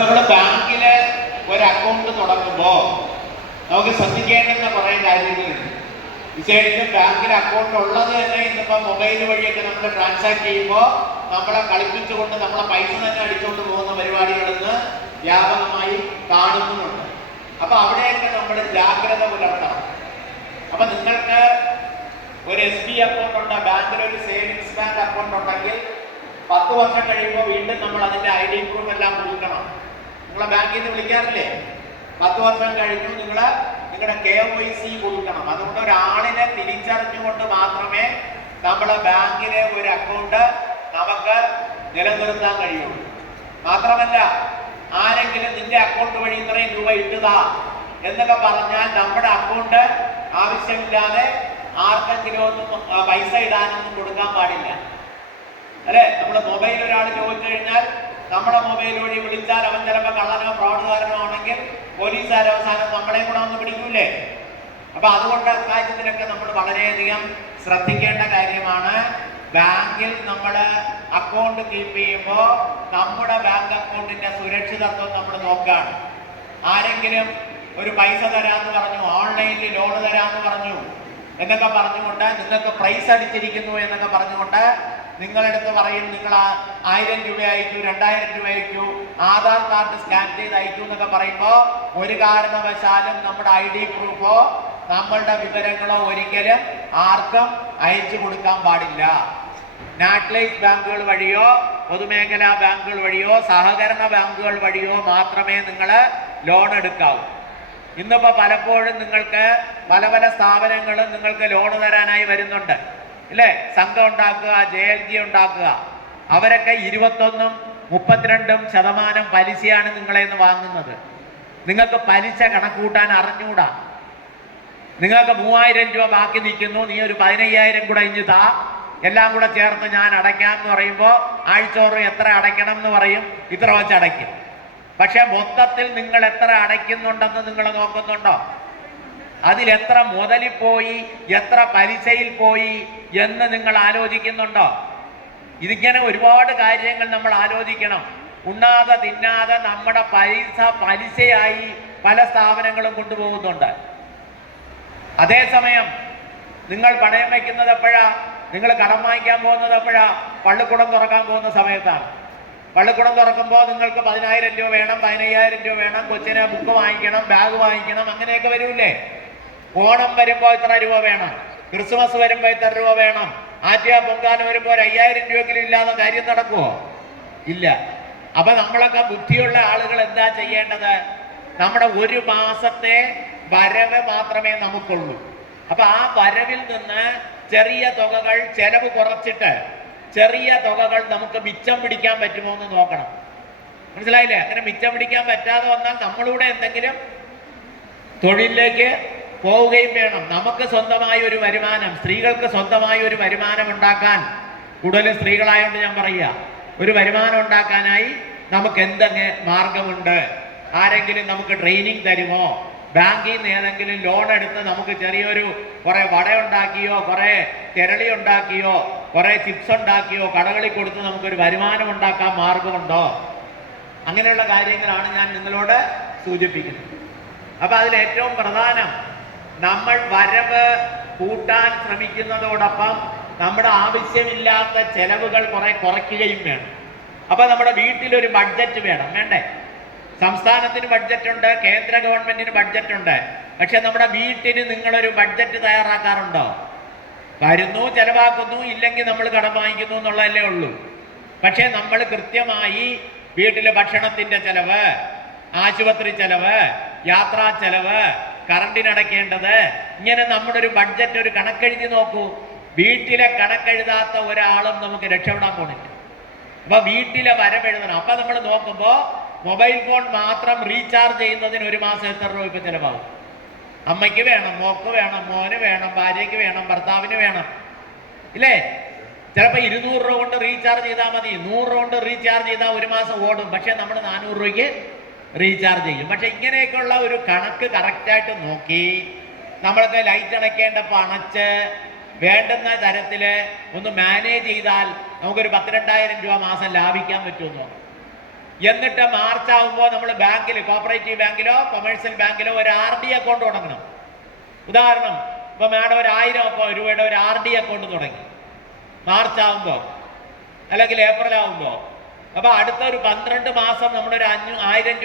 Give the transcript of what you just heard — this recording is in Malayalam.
നമ്മൾ ബാങ്കില് ഒരു അക്കൗണ്ട് തുടങ്ങുമ്പോൾ നമുക്ക് ശ്രദ്ധിക്കേണ്ടുന്ന കുറെ കാര്യങ്ങളുണ്ട്. വിശേഷിച്ചും ബാങ്കിൽ അക്കൗണ്ട് ഉള്ളത് തന്നെ ഇന്നിപ്പോ മൊബൈൽ വഴിയൊക്കെ നമ്മൾ ട്രാൻസാക്ട് ചെയ്യുമ്പോൾ നമ്മളെ കളിപ്പിച്ചുകൊണ്ട് നമ്മളെ പൈസ തന്നെ അടിച്ചുകൊണ്ട് പോകുന്ന പരിപാടികൾ ഇന്ന് വ്യാപകമായി കാണുന്നുമുണ്ട്. അപ്പൊ അവിടെയൊക്കെ നമ്മൾ ജാഗ്രത പുലർത്തണം. അപ്പൊ നിങ്ങൾക്ക് ഒരു SB അക്കൗണ്ട് ഉണ്ട്, ബാങ്കിൽ ഒരു സേവിങ്സ് ബാങ്ക് അക്കൗണ്ട് ഉണ്ടെങ്കിൽ 10 വർഷം കഴിയുമ്പോൾ വീണ്ടും നമ്മൾ അതിന്റെ ID പ്രൂഫ് എല്ലാം കൊടുക്കണം. നിങ്ങളെ ബാങ്കിൽ നിന്ന് വിളിക്കാറില്ലേ? 10 വർഷം കഴിഞ്ഞു നിങ്ങളുടെ KYC കൊടുക്കണം. അതുകൊണ്ട് ഒരാളിനെ തിരിച്ചറിഞ്ഞുകൊണ്ട് മാത്രമേ നമ്മളെ ബാങ്കിലെ ഒരു അക്കൗണ്ട് നമുക്ക് നിലനിർത്താൻ കഴിയുള്ളൂ. മാത്രമല്ല, ആരെങ്കിലും നിന്റെ അക്കൗണ്ട് വഴി ഇത്രയും രൂപ ഇട്ടുതാ എന്നൊക്കെ പറഞ്ഞാൽ നമ്മുടെ അക്കൗണ്ട് ആവശ്യമില്ലാതെ ആർക്കെങ്കിലും ഒന്നും പൈസ ഇടാനൊന്നും കൊടുക്കാൻ പാടില്ല, അല്ലെ? നമ്മൾ മൊബൈൽ ഒരാൾ ചോദിച്ചു കഴിഞ്ഞാൽ നമ്മുടെ മൊബൈൽ വഴി വിളിച്ചാൽ അവൻ ചിലപ്പോൾ കള്ളനോ ഫ്രോഡുകാരനോ ആണെങ്കിൽ പോലീസുകാർ അവസാനം നമ്മളെ കൂടെ ഒന്ന് പിടിക്കൂലേ? അപ്പൊ അതുകൊണ്ട് അക്കാര്യത്തിലൊക്കെ നമ്മൾ വളരെയധികം ശ്രദ്ധിക്കേണ്ട കാര്യമാണ്. ബാങ്കിൽ നമ്മൾ അക്കൗണ്ട് കീപ്പ് ചെയ്യുമ്പോൾ നമ്മുടെ ബാങ്ക് അക്കൗണ്ടിന്റെ സുരക്ഷിതത്വം നമ്മൾ നോക്കുകയാണ്. ആരെങ്കിലും ഒരു പൈസ തരാന്ന് പറഞ്ഞു, ഓൺലൈനിൽ ലോൺ തരാന്ന് പറഞ്ഞു എന്നൊക്കെ പറഞ്ഞുകൊണ്ട് നിങ്ങൾക്ക് പ്രൈസ് അടിച്ചിരിക്കുന്നു എന്നൊക്കെ പറഞ്ഞുകൊണ്ട് നിങ്ങളെടുത്ത് പറയും നിങ്ങൾ 1000 രൂപ അയക്കൂ, 2000 രൂപ അയക്കൂ, ആധാർ കാർഡ് സ്കാൻ ചെയ്ത് അയക്കൂ എന്നൊക്കെ പറയുമ്പോൾ ഒരു കാരണവശാലും നമ്മുടെ ID പ്രൂഫോ നമ്മളുടെ വിവരങ്ങളോ ഒരിക്കലും ആർക്കും അയച്ചു കൊടുക്കാൻ പാടില്ല. നാഷണലൈസ് ബാങ്കുകൾ വഴിയോ പൊതുമേഖലാ ബാങ്കുകൾ വഴിയോ സഹകരണ ബാങ്കുകൾ വഴിയോ മാത്രമേ നിങ്ങൾ ലോൺ എടുക്കാവൂ. ഇന്നിപ്പോൾ പലപ്പോഴും നിങ്ങൾക്ക് പല പല സ്ഥാപനങ്ങളും നിങ്ങൾക്ക് ലോൺ തരാനായി വരുന്നുണ്ട്, ഇല്ലേ? സംഘം ഉണ്ടാക്കുക, JLG ഉണ്ടാക്കുക. അവരൊക്കെ 21%, 32% പലിശയാണ് നിങ്ങളെ നിന്ന് വാങ്ങുന്നത്. നിങ്ങൾക്ക് പലിശ കണക്കൂട്ടാൻ അറിഞ്ഞൂടാ. നിങ്ങൾക്ക് 3000 രൂപ ബാക്കി നിൽക്കുന്നു, നീ ഒരു 15000 കൂടെ ഇഞ്ഞു താ, എല്ലാം കൂടെ ചേർത്ത് ഞാൻ അടയ്ക്കാം എന്ന് പറയുമ്പോൾ ആഴ്ചോറും എത്ര അടയ്ക്കണം എന്ന് പറയും, ഇത്ര വെച്ച് അടയ്ക്കും. പക്ഷെ മൊത്തത്തിൽ നിങ്ങൾ എത്ര അടയ്ക്കുന്നുണ്ടെന്ന് നിങ്ങൾ നോക്കുന്നുണ്ടോ? അതിലെത്ര മുതലിൽ പോയി, എത്ര പലിശയിൽ പോയി എന്ന് നിങ്ങൾ ആലോചിക്കുന്നുണ്ടോ? ഇതിങ്ങനെ ഒരുപാട് കാര്യങ്ങൾ നമ്മൾ ആലോചിക്കണം. ഉണ്ണാതെ തിന്നാതെ നമ്മുടെ പലിശയായി പല സ്ഥാപനങ്ങളും കൊണ്ടുപോകുന്നുണ്ട്. അതേസമയം നിങ്ങൾ പണയം വയ്ക്കുന്നത് എപ്പോഴാ? നിങ്ങൾ കടം വാങ്ങിക്കാൻ പോകുന്നത് എപ്പോഴാ? പള്ളിക്കുടം തുറക്കാൻ പോകുന്ന സമയത്താണ്. പള്ളിക്കുടം തുറക്കുമ്പോൾ നിങ്ങൾക്ക് 10000 രൂപ വേണം, 15000 രൂപ വേണം, കൊച്ചിനെ ബുക്ക് വാങ്ങിക്കണം, ബാഗ് വാങ്ങിക്കണം, അങ്ങനെയൊക്കെ വരൂല്ലേ? ഓണം വരുമ്പോൾ ഇത്ര രൂപ വേണം, ക്രിസ്മസ് വരുമ്പോൾ ഇത്ര രൂപ വേണം, ആറ്റിയ പൊങ്കാല വരുമ്പോൾ 5000 രൂപയെങ്കിലും ഇല്ലാതെ കാര്യം നടക്കുമോ? ഇല്ല. അപ്പൊ നമ്മളൊക്കെ ബുദ്ധിയുള്ള ആളുകൾ എന്താ ചെയ്യേണ്ടത്? നമ്മുടെ ഒരു മാസത്തെ വരവ് മാത്രമേ നമുക്കുള്ളൂ. അപ്പൊ ആ വരവിൽ നിന്ന് ചെറിയ തുകകൾ ചെലവ് കുറച്ചിട്ട് ചെറിയ തുകകൾ നമുക്ക് മിച്ചം പിടിക്കാൻ പറ്റുമോ എന്ന് നോക്കണം. മനസ്സിലായില്ലേ? അങ്ങനെ മിച്ചം പിടിക്കാൻ പറ്റാതെ വന്നാൽ നമ്മളിവിടെ എന്തെങ്കിലും തൊഴിലിലേക്ക് പോവുകയും വേണം. നമുക്ക് സ്വന്തമായ ഒരു വരുമാനം, സ്ത്രീകൾക്ക് സ്വന്തമായ ഒരു വരുമാനം ഉണ്ടാക്കാൻ, കൂടുതലും സ്ത്രീകളായതുകൊണ്ട് ഞാൻ പറയുക, ഒരു വരുമാനം ഉണ്ടാക്കാനായി നമുക്ക് എന്തെങ്കിലും മാർഗമുണ്ട്? ആരെങ്കിലും നമുക്ക് ട്രെയിനിങ് തരുമോ? ബാങ്കിൽ നിന്ന് ഏതെങ്കിലും ലോൺ എടുത്ത് നമുക്ക് ചെറിയൊരു കുറെ വട ഉണ്ടാക്കിയോ, കുറെ തിരളി ഉണ്ടാക്കിയോ, കുറെ ചിപ്സ് ഉണ്ടാക്കിയോ കടകളിൽ കൊടുത്ത് നമുക്കൊരു വരുമാനം ഉണ്ടാക്കാൻ മാർഗമുണ്ടോ? അങ്ങനെയുള്ള കാര്യങ്ങളാണ് ഞാൻ നിങ്ങളോട് സൂചിപ്പിക്കുന്നത്. അപ്പൊ അതിൽ ഏറ്റവും പ്രധാനം, നമ്മൾ വരവ് കൂട്ടാൻ ശ്രമിക്കുന്നതോടൊപ്പം നമ്മുടെ ആവശ്യമില്ലാത്ത ചെലവുകൾ കുറെ കുറയ്ക്കുകയും വേണം. അപ്പൊ നമ്മുടെ വീട്ടിലൊരു ബഡ്ജറ്റ് വേണ്ടേ? സംസ്ഥാനത്തിന് ബഡ്ജറ്റ് ഉണ്ട്, കേന്ദ്ര ഗവൺമെന്റിന് ബഡ്ജറ്റ് ഉണ്ട്. പക്ഷെ നമ്മുടെ വീട്ടിന് നിങ്ങളൊരു ബഡ്ജറ്റ് തയ്യാറാക്കാറുണ്ടോ? വരുന്നു, ചെലവാക്കുന്നു, ഇല്ലെങ്കിൽ നമ്മൾ കടം വാങ്ങിക്കുന്നു എന്നുള്ളതല്ലേ ഉള്ളൂ. പക്ഷെ നമ്മൾ കൃത്യമായി വീട്ടിലെ ഭക്ഷണത്തിന്റെ ചെലവ്, ആശുപത്രി ചെലവ്, യാത്രാ ചെലവ്, കറണ്ടിനടയ്ക്കേണ്ടത്, ഇങ്ങനെ നമ്മുടെ ഒരു ബഡ്ജറ്റ്, ഒരു കണക്കെഴുതി നോക്കൂ. വീട്ടിലെ കണക്കെഴുതാത്ത ഒരാളും നമുക്ക് രക്ഷപ്പെടാൻ പോണില്ല. അപ്പൊ വീട്ടിലെ വരവെഴുതണം. അപ്പൊ നമ്മൾ നോക്കുമ്പോ മൊബൈൽ ഫോൺ മാത്രം റീചാർജ് ചെയ്യുന്നതിന് ഒരു മാസം എത്ര രൂപ ഇപ്പൊ ചിലവാകും? അമ്മയ്ക്ക് വേണം, മോക്ക് വേണം, മോന് വേണം, ഭാര്യയ്ക്ക് വേണം, ഭർത്താവിന് വേണം, ഇല്ലേ? ചിലപ്പോൾ 200 രൂപ കൊണ്ട് റീചാർജ് ചെയ്താൽ മതി. 100 രൂപ കൊണ്ട് റീചാർജ് ചെയ്താൽ ഒരു മാസം ഓടും. പക്ഷെ നമ്മൾ 400 രൂപയ്ക്ക് റീചാർജ് ചെയ്യും. പക്ഷെ ഇങ്ങനെയൊക്കെയുള്ള ഒരു കണക്ക് കറക്റ്റായിട്ട് നോക്കി നമ്മൾക്ക് ലൈറ്റ് അണയ്ക്കേണ്ടപ്പോൾ അണച്ച് വേണ്ടുന്ന തരത്തിൽ ഒന്ന് മാനേജ് ചെയ്താൽ നമുക്കൊരു 12,000 രൂപ മാസം ലാഭിക്കാൻ പറ്റുമെന്ന്. എന്നിട്ട് മാർച്ച് ആകുമ്പോൾ നമ്മൾ ബാങ്കിൽ, കോപ്പറേറ്റീവ് ബാങ്കിലോ കൊമേഴ്സ്യൽ ബാങ്കിലോ ഒരു RD അക്കൗണ്ട് തുടങ്ങണം. ഉദാഹരണം, ഇപ്പൊ മാഡം ഒരു 1000 രൂപയുടെ ഒരു RD അക്കൗണ്ട് തുടങ്ങി മാർച്ച് ആകുമ്പോൾ അല്ലെങ്കിൽ ഏപ്രിൽ ആകുമ്പോൾ. അപ്പൊ അടുത്ത ഒരു 12 മാസം നമ്മളൊരു 1000